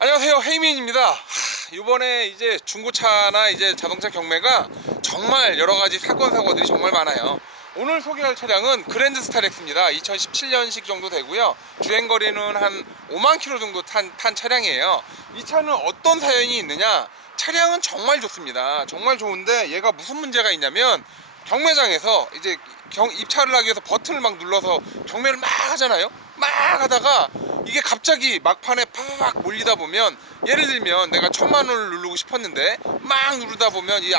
안녕하세요, 헤이민입니다. 이번에 이제 중고차나 이제 자동차 경매가 정말 여러 가지 사건 사고들이 정말 많아요. 오늘 소개할 차량은 그랜드 스타렉스입니다. 2017년식 정도 되고요. 주행 거리는 한 5만 킬로 정도 탄 차량이에요. 이 차는 어떤 사연이 있느냐? 차량은 정말 좋습니다. 정말 좋은데 얘가 무슨 문제가 있냐면 경매장에서 이제 입차를 하기 위해서 버튼을 막 눌러서 경매를 막 하잖아요. 막 하다가 이게 갑자기 막판에 팍팍 몰리다 보면, 예를 들면 내가 1,000만 원을 누르고 싶었는데 막 누르다 보면 이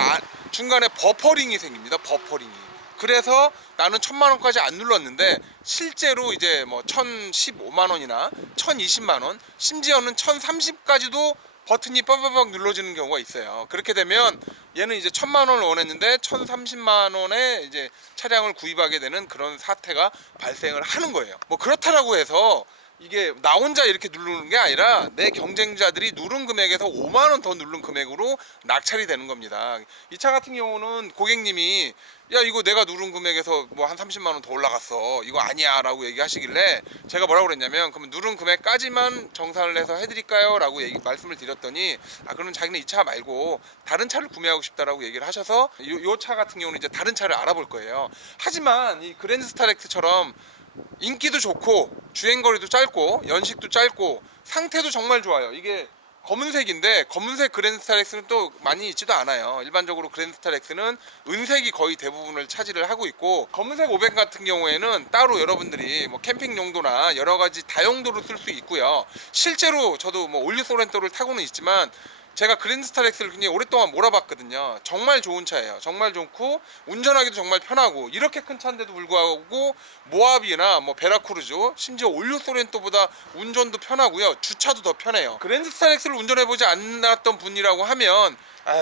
중간에 버퍼링이 생깁니다. 버퍼링이. 그래서 나는 1,000만 원까지 안 눌렀는데 실제로 이제 뭐 1,015만 원이나 1,020만 원, 심지어는 1,030까지도 버튼이 빠바박 눌러지는 경우가 있어요. 그렇게 되면 얘는 이제 1,000만 원을 원했는데 1,030만 원에 이제 차량을 구입하게 되는 그런 사태가 발생을 하는 거예요. 뭐 그렇다라고 해서 이게 나 혼자 이렇게 누르는 게 아니라 내 경쟁자들이 누른 금액에서 5만 원 더 누른 금액으로 낙찰이 되는 겁니다. 이 차 같은 경우는 고객님이 야, 이거 내가 누른 금액에서 뭐 한 30만 원 더 올라갔어, 이거 아니야 라고 얘기하시길래 제가 뭐라고 그랬냐면, 그러면 누른 금액까지만 정산을 해서 해드릴까요? 라고 말씀을 드렸더니, 그러면 자기는 이 차 말고 다른 차를 구매하고 싶다라고 얘기를 하셔서 요 차 같은 경우는 이제 다른 차를 알아볼 거예요. 하지만 이 그랜드 스타렉스처럼 인기도 좋고 주행거리도 짧고 연식도 짧고 상태도 정말 좋아요. 이게 검은색인데 검은색 그랜드 스타렉스는 또 많이 있지도 않아요. 일반적으로 그랜드 스타렉스는 은색이 거의 대부분을 차지를 하고 있고, 검은색 500 같은 경우에는 따로 여러분들이 뭐 캠핑 용도나 여러 가지 다용도로 쓸 수 있고요. 실제로 저도 뭐 올류 소렌토를 타고는 있지만 제가 그랜드 스타렉스를 굉장히 오랫동안 몰아봤거든요. 정말 좋은 차예요. 정말 좋고 운전하기도 정말 편하고, 이렇게 큰 차인데도 불구하고 모하비나 뭐 베라크루즈, 심지어 올류 소렌토보다 운전도 편하고요. 주차도 더 편해요. 그랜드 스타렉스를 운전해보지 않았던 분이라고 하면,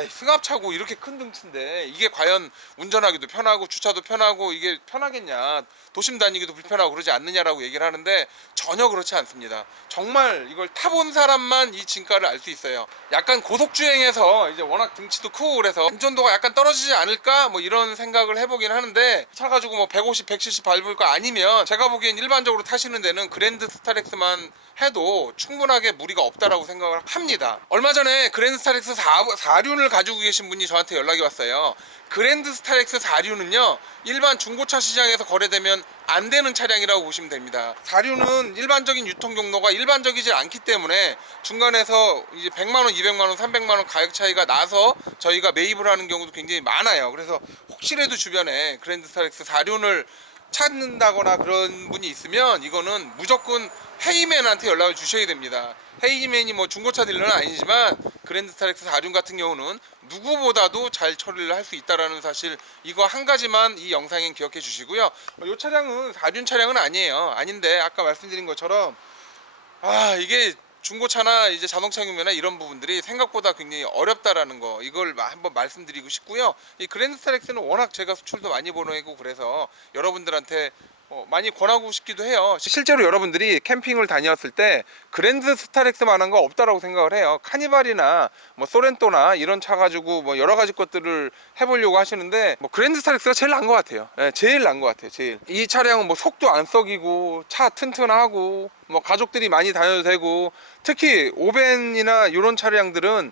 승합차고 이렇게 큰 등치인데 이게 과연 운전하기도 편하고 주차도 편하고 이게 편하겠냐, 도심 다니기도 불편하고 그러지 않느냐라고 얘기를 하는데 전혀 그렇지 않습니다. 정말 이걸 타본 사람만 이 진가를 알 수 있어요. 약간 고속주행에서 이제 워낙 등치도 크고 그래서 안전도가 약간 떨어지지 않을까 뭐 이런 생각을 해보긴 하는데, 차 가지고 뭐 150, 170 밟을 거 아니면 제가 보기엔 일반적으로 타시는 데는 그랜드 스타렉스만 해도 충분하게 무리가 없다라고 생각을 합니다. 얼마 전에 그랜드 스타렉스 4륜을 가지고 계신 분이 저한테 연락이 왔어요. 그랜드 스타렉스 4륜은요 일반 중고차 시장에서 거래되면 안 되는 차량이라고 보시면 됩니다. 4륜은 일반적인 유통 경로가 일반적이지 않기 때문에 중간에서 이제 100만원, 200만원, 300만원 가격 차이가 나서 저희가 매입을 하는 경우도 굉장히 많아요. 그래서 혹시라도 주변에 그랜드 스타렉스 4륜을 찾는다거나 그런 분이 있으면 이거는 무조건 헤이맨한테 연락을 주셔야 됩니다. 헤이맨이 뭐 중고차 딜러는 아니지만 그랜드 스타렉스 4륜 같은 경우는 누구보다도 잘 처리를 할 수 있다라는 사실, 이거 한 가지만 이 영상엔 기억해 주시고요. 이 차량은 4륜 차량은 아니에요. 아닌데 아까 말씀드린 것처럼 이게 중고차나 이제 자동차 경매나 이런 부분들이 생각보다 굉장히 어렵다라는 거, 이걸 한번 말씀드리고 싶고요. 이 그랜드 스타렉스는 워낙 제가 수출도 많이 보내고 그래서 여러분들한테 많이 권하고 싶기도 해요. 실제로 여러분들이 캠핑을 다녔을 때 그랜드 스타렉스만한 거 없다라고 생각을 해요. 카니발이나 뭐 소렌토나 이런 차 가지고 뭐 여러 가지 것들을 해보려고 하시는데 뭐 그랜드 스타렉스가 제일 나은 것 같아요. 제일 나은 것 같아요. 제일. 이 차량은 뭐 속도 안 썩이고 차 튼튼하고 뭐 가족들이 많이 다녀도 되고, 특히 오벤이나 이런 차량들은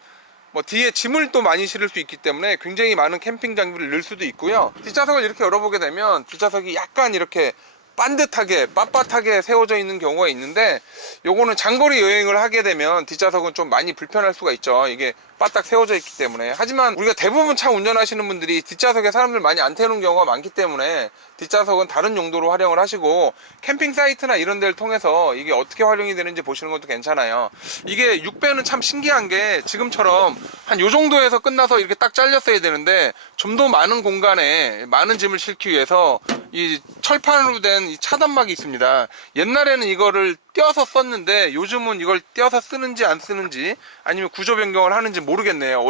뭐 뒤에 짐을 또 많이 실을 수 있기 때문에 굉장히 많은 캠핑 장비를 넣을 수도 있고요. 뒷좌석을 이렇게 열어보게 되면 뒷좌석이 약간 이렇게 반듯하게 빳빳하게 세워져 있는 경우가 있는데, 요거는 장거리 여행을 하게 되면 뒷좌석은 좀 많이 불편할 수가 있죠. 이게 바닥 세워져 있기 때문에. 하지만 우리가 대부분 차 운전하시는 분들이 뒷좌석에 사람들 많이 안 태우는 경우가 많기 때문에 뒷좌석은 다른 용도로 활용을 하시고, 캠핑 사이트나 이런 데를 통해서 이게 어떻게 활용이 되는지 보시는 것도 괜찮아요. 이게 6배는 참 신기한 게 지금처럼 한 요 정도에서 끝나서 이렇게 딱 잘렸어야 되는데 좀 더 많은 공간에 많은 짐을 싣기 위해서 이 철판으로 된 이 차단막이 있습니다. 옛날에는 이거를 떼어서 썼는데 요즘은 이걸 떼어서 쓰는지 안 쓰는지 아니면 구조 변경을 하는지 모르겠네요.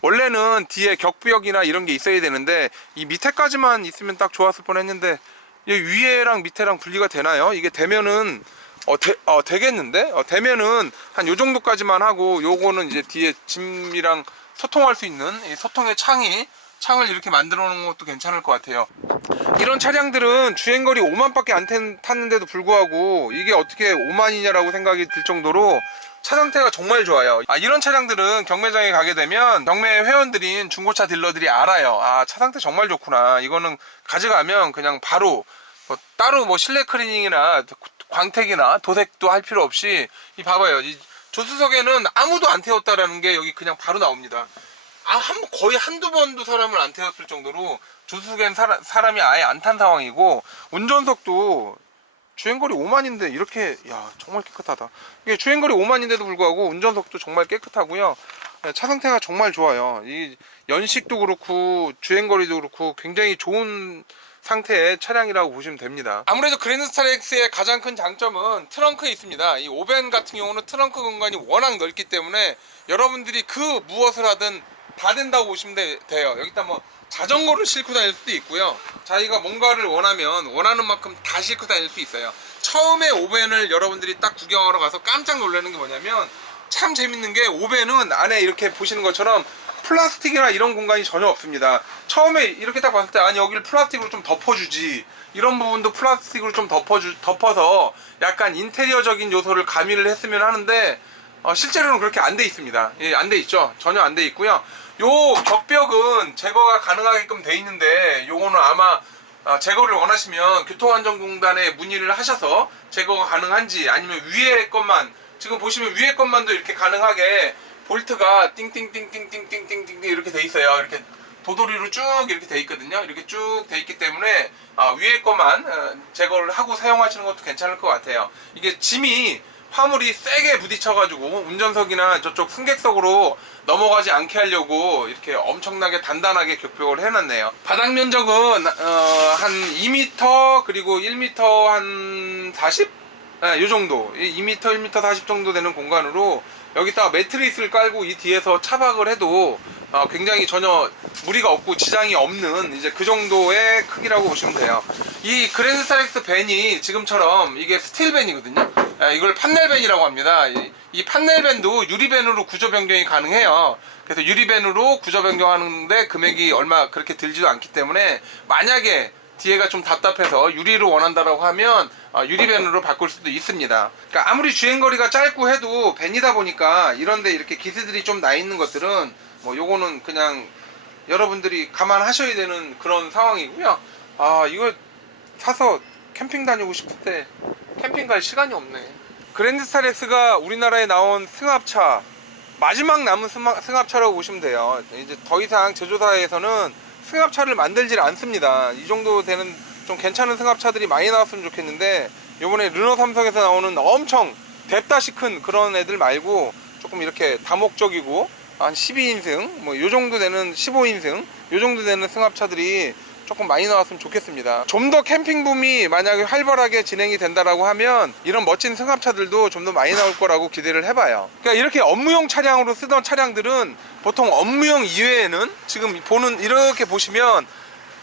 원래는 뒤에 격벽이나 이런 게 있어야 되는데 이 밑에까지만 있으면 딱 좋았을 뻔했는데, 이 위에랑 밑에랑 분리가 되나요? 이게 되면은 되겠는데? 되면은 한 요 정도까지만 하고, 요거는 이제 뒤에 짐이랑 소통할 수 있는 이 소통의 창을 이렇게 만들어 놓은 것도 괜찮을 것 같아요. 이런 차량들은 주행거리 5만 밖에 안 탔는데도 불구하고 이게 어떻게 5만이냐라고 생각이 들 정도로 차 상태가 정말 좋아요. 이런 차량들은 경매장에 가게 되면 경매 회원들인 중고차 딜러들이 알아요. 차 상태 정말 좋구나. 이거는 가져가면 그냥 바로 따로 뭐 실내 클리닝이나 광택이나 도색도 할 필요 없이 봐봐요. 이 조수석에는 아무도 안 태웠다라는 게 여기 그냥 바로 나옵니다. 거의 한두 번도 사람을 안 태웠을 정도로 조수석엔 사람이 아예 안 탄 상황이고, 운전석도 주행거리 5만인데 이렇게 정말 깨끗하다. 이게 주행거리 5만인데도 불구하고 운전석도 정말 깨끗하고요. 차 상태가 정말 좋아요. 이 연식도 그렇고 주행거리도 그렇고 굉장히 좋은 상태의 차량이라고 보시면 됩니다. 아무래도 그랜드스타렉스의 가장 큰 장점은 트렁크에 있습니다. 이 오벤 같은 경우는 트렁크 공간이 워낙 넓기 때문에 여러분들이 그 무엇을 하든 다 된다고 보시면 돼요. 여기다 뭐 자전거를 싣고 다닐 수도 있고요. 자기가 뭔가를 원하는 만큼 다 싣고 다닐 수 있어요. 처음에 오벤을 여러분들이 딱 구경하러 가서 깜짝 놀라는 게 뭐냐면, 참 재밌는 게 오벤은 안에 이렇게 보시는 것처럼 플라스틱이나 이런 공간이 전혀 없습니다. 처음에 이렇게 딱 봤을 때 여기를 플라스틱으로 좀 덮어주지, 이런 부분도 플라스틱으로 좀 덮어서 약간 인테리어적인 요소를 가미를 했으면 하는데, 실제로는 그렇게 안 돼 있습니다. 안 돼 있죠. 전혀 안 돼 있고요. 요 격벽은 제거가 가능하게끔 돼 있는데, 요거는 아마 제거를 원하시면 교통안전공단에 문의를 하셔서 제거가 가능한지, 아니면 위에 것만, 지금 보시면 위에 것만도 이렇게 가능하게 볼트가 띵띵띵띵띵띵띵띵 이렇게 돼 있어요. 이렇게 도돌이로 쭉 이렇게 돼 있거든요. 이렇게 쭉 돼 있기 때문에 위에 것만 제거를 하고 사용하시는 것도 괜찮을 것 같아요. 이게 짐이, 화물이 세게 부딪혀가지고 운전석이나 저쪽 승객석으로 넘어가지 않게 하려고 이렇게 엄청나게 단단하게 격벽을 해놨네요. 바닥 면적은 한 2m 그리고 1m 한 40? 요 정도, 2m 1m 40 정도 되는 공간으로 여기다가 매트리스를 깔고 이 뒤에서 차박을 해도 굉장히 전혀 무리가 없고 지장이 없는 이제 그 정도의 크기라고 보시면 돼요. 이 그랜드스타렉스 밴이 지금처럼 이게 스틸 밴이거든요. 이걸 판넬밴이라고 합니다. 이 판넬밴도 유리밴으로 구조 변경이 가능해요. 그래서 유리밴으로 구조 변경하는데 금액이 얼마 그렇게 들지도 않기 때문에, 만약에 뒤에가 좀 답답해서 유리로 원한다라고 하면 유리밴으로 바꿀 수도 있습니다. 그러니까 아무리 주행거리가 짧고 해도 밴이다 보니까 이런데 이렇게 기스들이 좀 나 있는 것들은 뭐 요거는 그냥 여러분들이 감안하셔야 되는 그런 상황이고요. 이거 사서 캠핑 다니고 싶을 때 캠핑 갈 시간이 없네. 그랜드스타렉스가 우리나라에 나온 승합차, 마지막 남은 승합차라고 보시면 돼요. 이제 더 이상 제조사에서는 승합차를 만들질 않습니다. 이 정도 되는 좀 괜찮은 승합차들이 많이 나왔으면 좋겠는데, 요번에 르노 삼성에서 나오는 엄청 뎁다시 큰 그런 애들 말고 조금 이렇게 다목적이고 한 12인승 뭐 요 정도 되는, 15인승 요 정도 되는 승합차들이 조금 많이 나왔으면 좋겠습니다. 좀 더 캠핑 붐이 만약에 활발하게 진행이 된다라고 하면 이런 멋진 승합차들도 좀 더 많이 나올 거라고 기대를 해봐요. 그러니까 이렇게 업무용 차량으로 쓰던 차량들은 보통 업무용 이외에는 지금 이렇게 보시면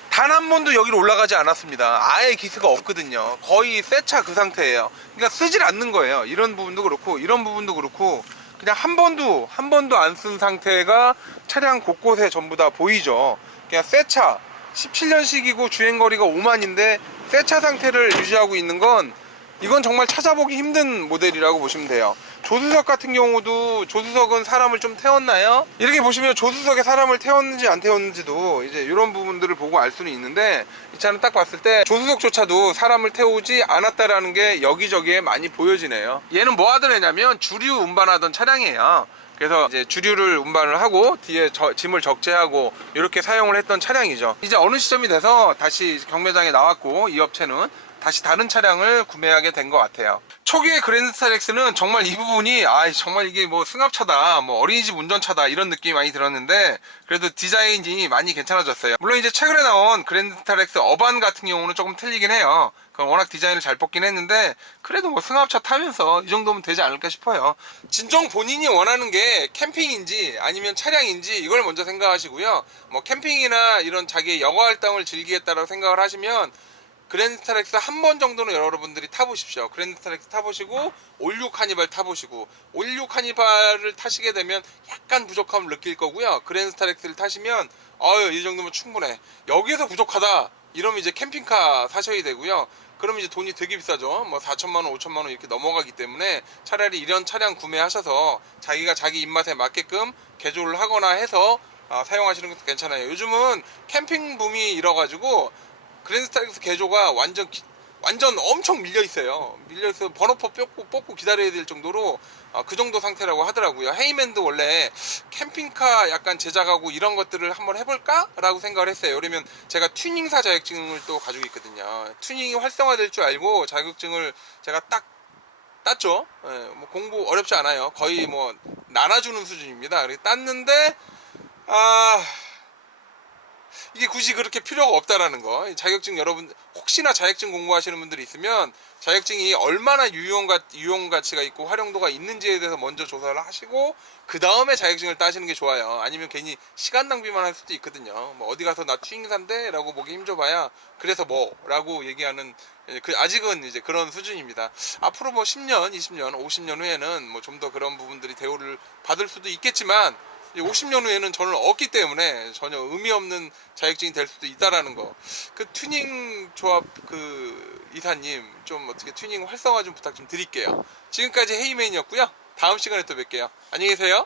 단 한 번도 여기로 올라가지 않았습니다. 아예 기스가 없거든요. 거의 새 차 그 상태예요. 그러니까 쓰질 않는 거예요. 이런 부분도 그렇고 이런 부분도 그렇고 그냥 한 번도 안 쓴 상태가 차량 곳곳에 전부 다 보이죠. 그냥 새 차, 17년식이고 주행거리가 5만인데 새 차 상태를 유지하고 있는 건, 이건 정말 찾아보기 힘든 모델이라고 보시면 돼요. 조수석 같은 경우도, 조수석은 사람을 좀 태웠나요? 이렇게 보시면 조수석에 사람을 태웠는지 안 태웠는지도 이제 이런 부분들을 보고 알 수는 있는데, 이 차는 딱 봤을 때 조수석조차도 사람을 태우지 않았다라는 게 여기저기에 많이 보여지네요. 얘는 뭐 하던 애냐면 주류 운반하던 차량이에요. 그래서 이제 주류를 운반을 하고 뒤에 짐을 적재하고 이렇게 사용을 했던 차량이죠. 이제 어느 시점이 돼서 다시 경매장에 나왔고, 이 업체는 다시 다른 차량을 구매하게 된 것 같아요. 초기의 그랜드스타렉스는 정말 이 부분이 정말 이게 뭐 승합차다, 뭐 어린이집 운전차다 이런 느낌이 많이 들었는데, 그래도 디자인이 많이 괜찮아졌어요. 물론 이제 최근에 나온 그랜드스타렉스 어반 같은 경우는 조금 틀리긴 해요. 그건 워낙 디자인을 잘 뽑긴 했는데, 그래도 뭐 승합차 타면서 이 정도면 되지 않을까 싶어요. 진정 본인이 원하는 게 캠핑인지 아니면 차량인지 이걸 먼저 생각하시고요. 뭐 캠핑이나 이런 자기의 여가 활동을 즐기겠다라고 생각을 하시면 그랜드스타렉스 한 번 정도는 여러분들이 타보십시오. 그랜드스타렉스 타보시고 올류 카니발 타보시고, 올류 카니발을 타시게 되면 약간 부족함을 느낄 거고요. 그랜드스타렉스를 타시면 이 정도면 충분해, 여기에서 부족하다 이러면 이제 캠핑카 사셔야 되고요. 그러면 이제 돈이 되게 비싸죠. 뭐 4천만 원, 5천만 원 이렇게 넘어가기 때문에 차라리 이런 차량 구매하셔서 자기가 자기 입맛에 맞게끔 개조를 하거나 해서 사용하시는 것도 괜찮아요. 요즘은 캠핑 붐이 일어가지고 그랜드스타렉스 개조가 완전 엄청 밀려 있어요. 밀려 있어 번호표 뽑고 기다려야 될 정도로 그 정도 상태라고 하더라고요. 헤이맨도 원래 캠핑카 약간 제작하고 이런 것들을 한번 해볼까라고 생각을 했어요. 그러면 제가 튜닝사 자격증을 또 가지고 있거든요. 튜닝이 활성화될 줄 알고 자격증을 제가 딱 땄죠. 예, 뭐 공부 어렵지 않아요. 거의 뭐 나눠주는 수준입니다. 그래서 땄는데 아 이게 굳이 그렇게 필요가 없다라는 거. 자격증 여러분 혹시나 자격증 공부하시는 분들이 있으면 자격증이 얼마나 유용 가치가 있고 활용도가 있는지에 대해서 먼저 조사를 하시고 그 다음에 자격증을 따시는 게 좋아요. 아니면 괜히 시간 낭비만 할 수도 있거든요. 뭐 어디 가서 나 튜닝사인데라고 보기 힘줘봐야 그래서 뭐라고 얘기하는 아직은 이제 그런 수준입니다. 앞으로 뭐 10년, 20년, 50년 후에는 뭐 좀 더 그런 부분들이 대우를 받을 수도 있겠지만 50년 후에는 저는 없기 때문에 전혀 의미 없는 자격증이 될 수도 있다라는 거. 그 튜닝 조합 그 이사님 좀 어떻게 튜닝 활성화 좀 부탁 좀 드릴게요. 지금까지 헤이맨이었고요. 다음 시간에 또 뵐게요. 안녕히 계세요.